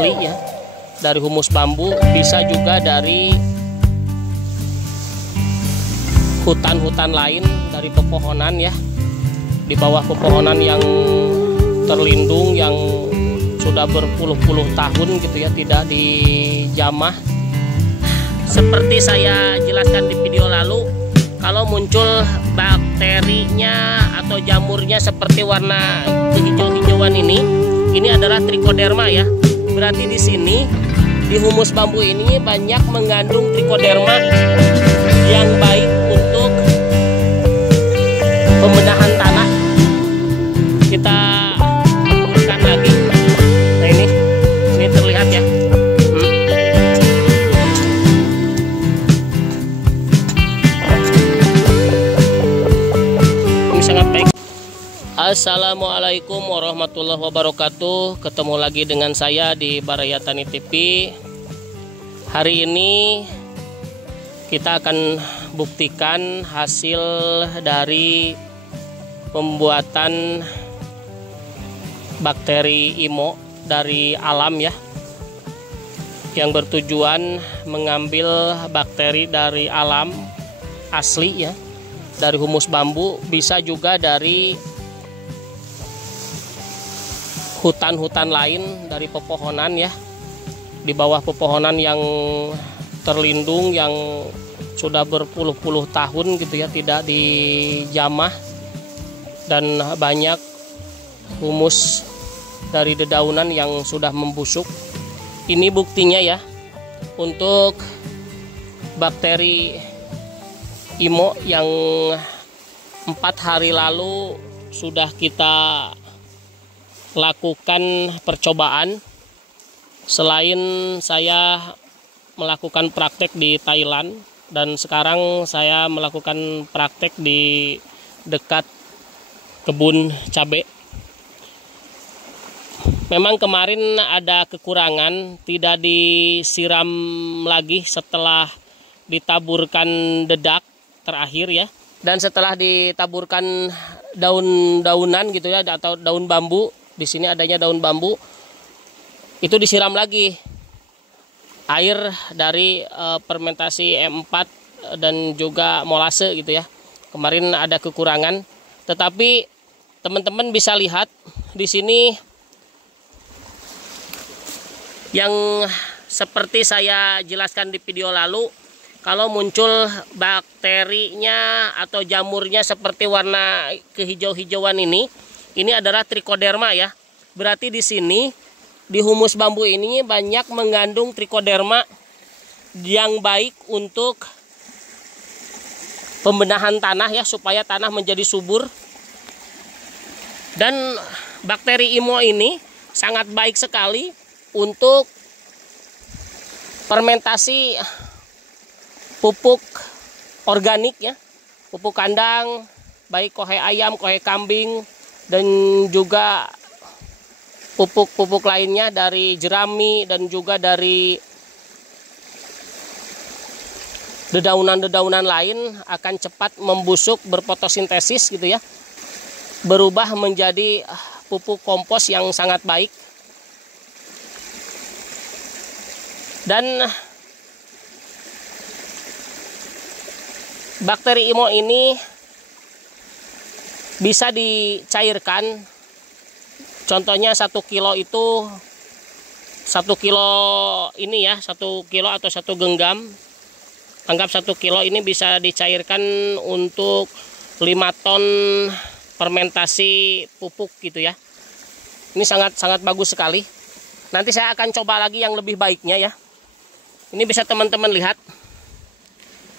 asli ya, dari humus bambu, bisa juga dari hutan-hutan lain, dari pepohonan ya, di bawah pepohonan yang terlindung yang sudah berpuluh-puluh tahun gitu ya, tidak dijamah. Seperti saya jelaskan di video lalu, kalau muncul bakterinya atau jamurnya seperti warna kehijau-hijauan ini adalah trichoderma ya. Berarti di sini di humus bambu ini banyak mengandung trichoderma yang baik untuk pembenahan tanah. Kita taburkan lagi. Nah ini terlihat ya. Ini sangat baik. Assalamualaikum warahmatullahi wabarakatuh. Ketemu lagi dengan saya di Baraya Tani TV. Hari ini kita akan buktikan hasil dari pembuatan bakteri IMO dari alam ya, yang bertujuan mengambil bakteri dari alam asli ya, dari humus bambu, bisa juga dari hutan-hutan lain, dari pepohonan ya, di bawah pepohonan yang terlindung yang sudah berpuluh-puluh tahun gitu ya, tidak dijamah, dan banyak humus dari dedaunan yang sudah membusuk. Ini buktinya ya, untuk bakteri IMO yang 4 hari lalu sudah kita lakukan percobaan. Selain saya melakukan praktek di Thailand, dan sekarang saya melakukan praktek di dekat kebun cabai. Memang kemarin ada kekurangan, tidak disiram lagi setelah ditaburkan dedak terakhir ya. Dan setelah ditaburkan daun-daunan gitu ya, atau daun bambu, di sini adanya daun bambu, itu disiram lagi air dari fermentasi M4 dan juga molase gitu ya. Kemarin ada kekurangan, tetapi teman-teman bisa lihat di sini yang seperti saya jelaskan di video lalu, kalau muncul bakterinya atau jamurnya seperti warna kehijau-hijauan ini adalah trichoderma ya. Berarti di sini di humus bambu ini banyak mengandung trichoderma yang baik untuk pembenahan tanah ya, supaya tanah menjadi subur. Dan bakteri IMO ini sangat baik sekali untuk fermentasi pupuk organik ya, pupuk kandang, baik kohe ayam, kohe kambing, dan juga pupuk-pupuk lainnya dari jerami dan juga dari dedaunan-dedaunan lain akan cepat membusuk, berfotosintesis gitu ya, berubah menjadi pupuk kompos yang sangat baik. Dan bakteri IMO ini bisa dicairkan. Contohnya 1 kilo itu 1 kilo ini ya, 1 kilo atau 1 genggam. Anggap 1 kilo ini bisa dicairkan untuk 5 ton fermentasi pupuk gitu ya. Ini sangat bagus sekali. Nanti saya akan coba lagi yang lebih baiknya ya. Ini bisa teman-teman lihat.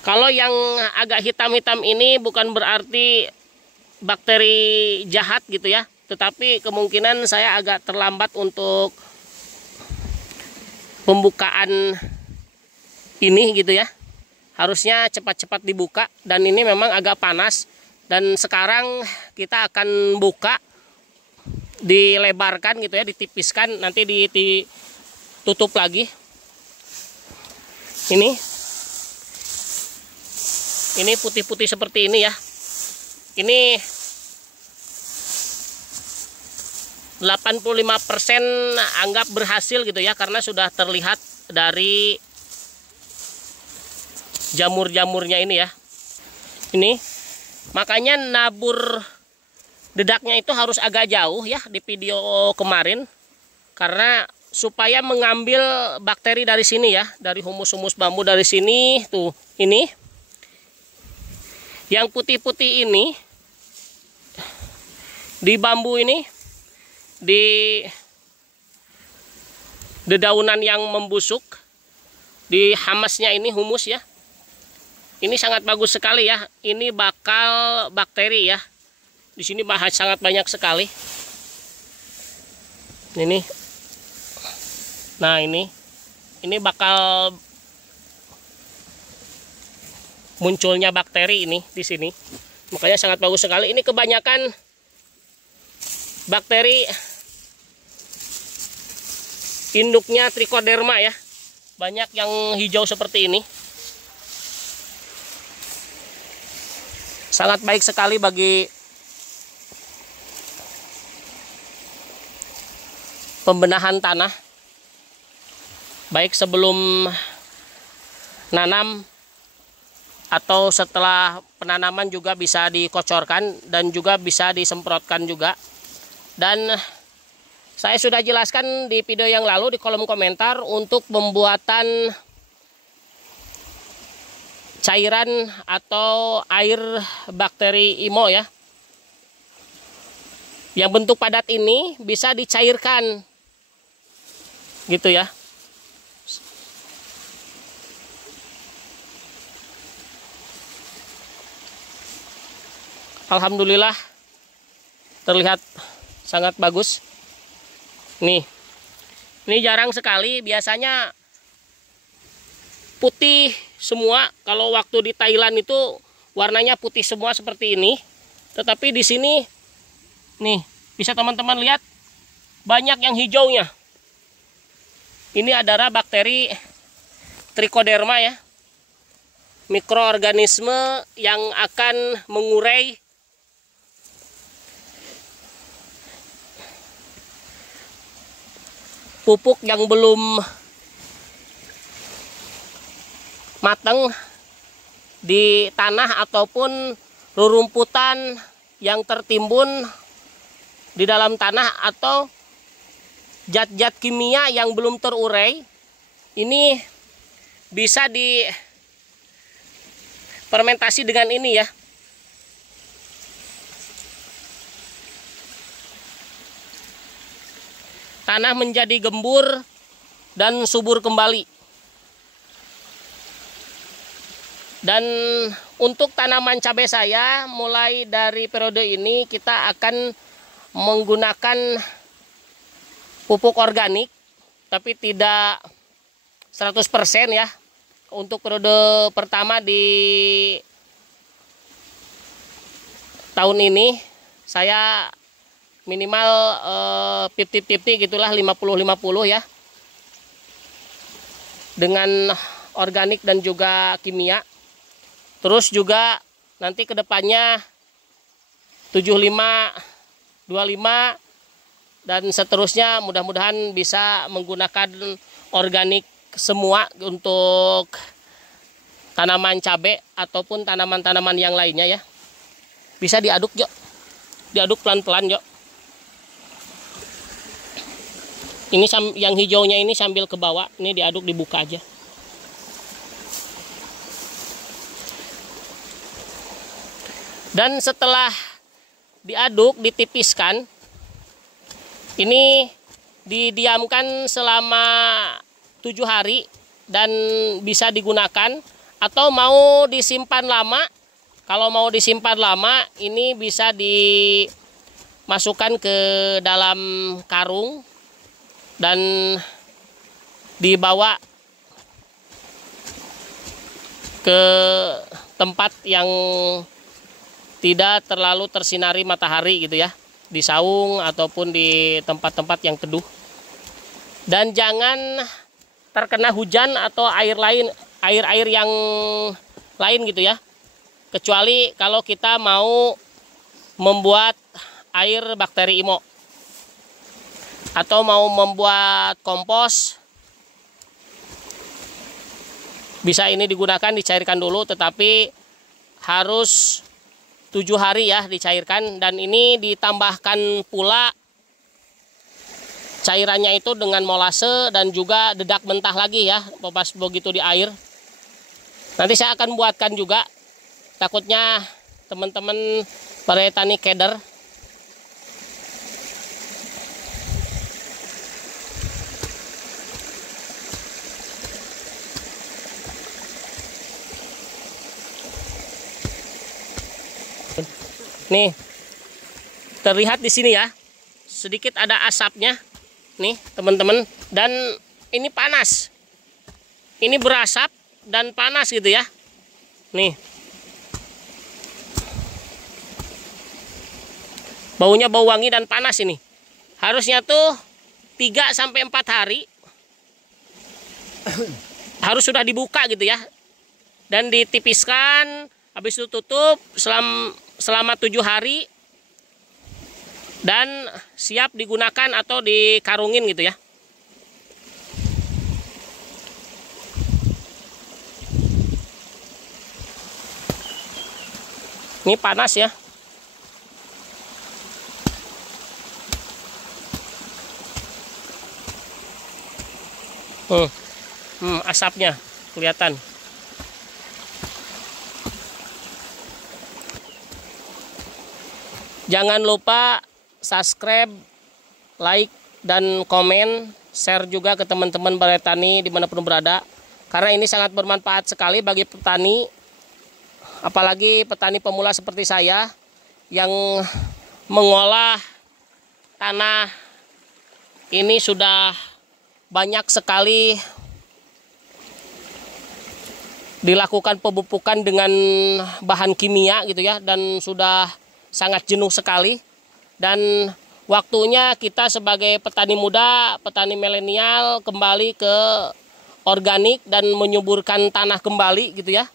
Kalau yang agak hitam-hitam ini bukan berarti bakteri jahat gitu ya, tetapi kemungkinan saya agak terlambat untuk pembukaan ini gitu ya. Harusnya cepat-cepat dibuka, dan ini memang agak panas. Dan sekarang kita akan buka, dilebarkan gitu ya, ditipiskan, nanti ditutup lagi. Ini putih-putih seperti ini ya. Ini 85% anggap berhasil gitu ya, karena sudah terlihat dari jamur-jamurnya ini ya. Ini makanya nabur dedaknya itu harus agak jauh ya di video kemarin, karena supaya mengambil bakteri dari sini ya, dari humus-humus bambu dari sini tuh. Ini yang putih-putih ini di bambu ini, di dedaunan yang membusuk, di hamasnya ini humus ya. Ini sangat bagus sekali ya. Ini bakal bakteri ya. Di sini sangat banyak sekali. Ini. Nah, ini bakal munculnya bakteri ini di sini. Makanya sangat bagus sekali. Ini kebanyakan bakteri induknya Trichoderma ya. Banyak yang hijau seperti ini. Sangat baik sekali bagi pembenahan tanah. Baik sebelum nanam atau setelah penanaman juga bisa dikocorkan dan juga bisa disemprotkan juga. Dan saya sudah jelaskan di video yang lalu di kolom komentar untuk pembuatan cairan atau air bakteri IMO ya. Yang bentuk padat ini bisa dicairkan gitu ya. Alhamdulillah terlihat sangat bagus. Nih, ini jarang sekali, biasanya putih semua. Kalau waktu di Thailand itu warnanya putih semua seperti ini. Tetapi di sini nih, bisa teman-teman lihat banyak yang hijaunya. Ini adalah bakteri Trichoderma ya. Mikroorganisme yang akan mengurai pupuk yang belum matang di tanah ataupun rerumputan yang tertimbun di dalam tanah, atau zat-zat kimia yang belum terurai. Ini bisa difermentasi dengan ini ya. Tanah menjadi gembur dan subur kembali. Dan untuk tanaman cabai saya, mulai dari periode ini kita akan menggunakan pupuk organik, tapi tidak 100% ya. Untuk periode pertama di tahun ini saya minimal 50-50 gitulah, 50-50 ya, dengan organik dan juga kimia. Terus juga nanti kedepannya 75-25 dan seterusnya, mudah-mudahan bisa menggunakan organik semua untuk tanaman cabai ataupun tanaman-tanaman yang lainnya ya. Bisa diaduk yuk, diaduk pelan-pelan yuk. Ini yang hijaunya ini sambil ke bawah, ini diaduk, dibuka aja. Dan setelah diaduk, ditipiskan, ini didiamkan selama 7 hari dan bisa digunakan. Atau mau disimpan lama, kalau mau disimpan lama ini bisa dimasukkan ke dalam karung dan dibawa ke tempat yang tidak terlalu tersinari matahari gitu ya, di saung ataupun di tempat-tempat yang teduh. Dan jangan terkena hujan atau air yang lain gitu ya, kecuali kalau kita mau membuat air bakteri IMO. atau mau membuat kompos, bisa ini digunakan, dicairkan dulu, tetapi harus 7 hari ya dicairkan. Dan ini ditambahkan pula cairannya itu dengan molase dan juga dedak mentah lagi ya, pas begitu di air. Nanti saya akan buatkan juga, takutnya teman-teman para tani keder. Nih, terlihat di sini ya, sedikit ada asapnya, nih teman-teman. Dan ini panas, ini berasap dan panas gitu ya. Nih, baunya bau wangi dan panas ini. Harusnya tuh 3-4 hari harus sudah dibuka gitu ya, dan ditipiskan, habis itu tutup selama 7 hari dan siap digunakan atau dikarungin gitu ya. Ini panas ya. Asapnya kelihatan. Jangan lupa subscribe, like, dan komen, share juga ke teman-teman petani dimanapun berada. Karena ini sangat bermanfaat sekali bagi petani, apalagi petani pemula seperti saya yang mengolah tanah ini sudah banyak sekali dilakukan pemupukan dengan bahan kimia gitu ya, dan sudah sangat jenuh sekali. Dan waktunya kita sebagai petani muda, petani milenial kembali ke organik dan menyuburkan tanah kembali gitu ya,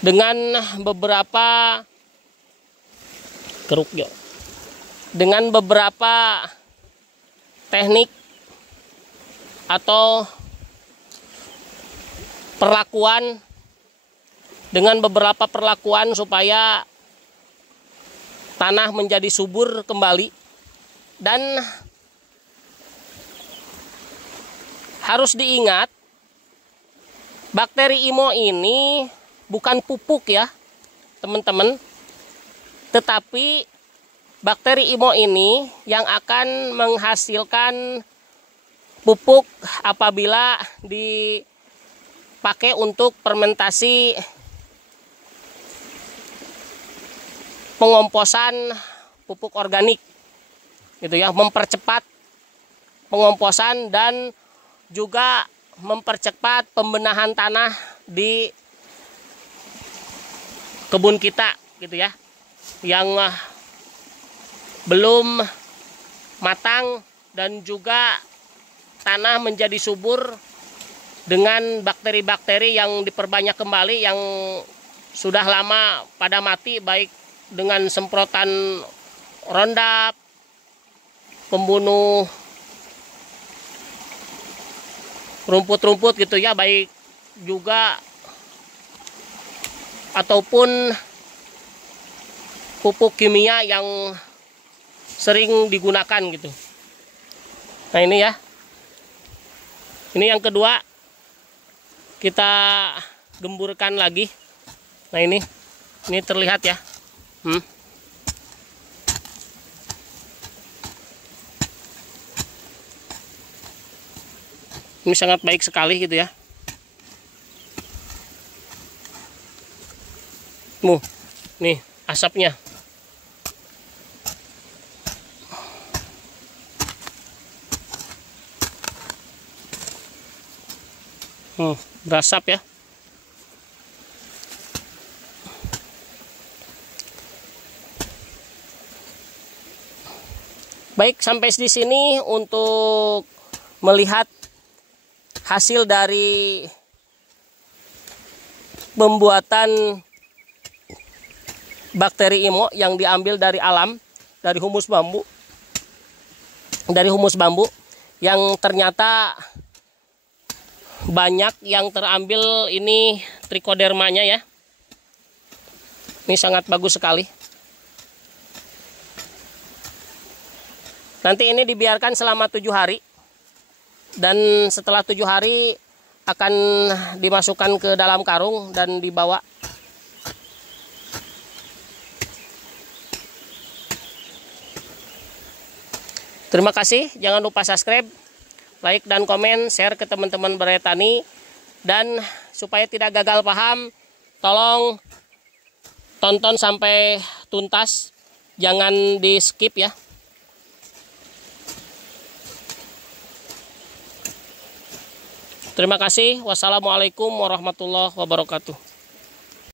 dengan beberapa dengan beberapa teknik atau perlakuan, dengan beberapa perlakuan supaya tanah menjadi subur kembali. Dan harus diingat, bakteri IMO ini bukan pupuk ya teman-teman, tetapi bakteri IMO ini yang akan menghasilkan pupuk apabila dipakai untuk fermentasi pengomposan pupuk organik gitu ya, mempercepat pengomposan dan juga mempercepat pembenahan tanah di kebun kita gitu ya, yang belum matang, dan juga tanah menjadi subur dengan bakteri-bakteri yang diperbanyak kembali yang sudah lama pada mati, baik dengan semprotan Roundup, pembunuh rumput-rumput gitu ya, baik juga ataupun pupuk kimia yang sering digunakan gitu. Nah ini ya, ini yang kedua kita gemburkan lagi. Nah ini terlihat ya. Ini sangat baik sekali gitu ya. Nih asapnya. Berasap ya. Baik, sampai di sini untuk melihat hasil dari pembuatan bakteri IMO yang diambil dari alam, dari humus bambu. dari humus bambu yang ternyata banyak yang terambil ini trichodermanya ya. Ini sangat bagus sekali. Nanti ini dibiarkan selama 7 hari. Dan setelah 7 hari akan dimasukkan ke dalam karung dan dibawa. Terima kasih, jangan lupa subscribe, like dan komen, share ke teman-teman bertani. Dan supaya tidak gagal paham, tolong tonton sampai tuntas, jangan di skip ya. Terima kasih. Wassalamualaikum warahmatullahi wabarakatuh.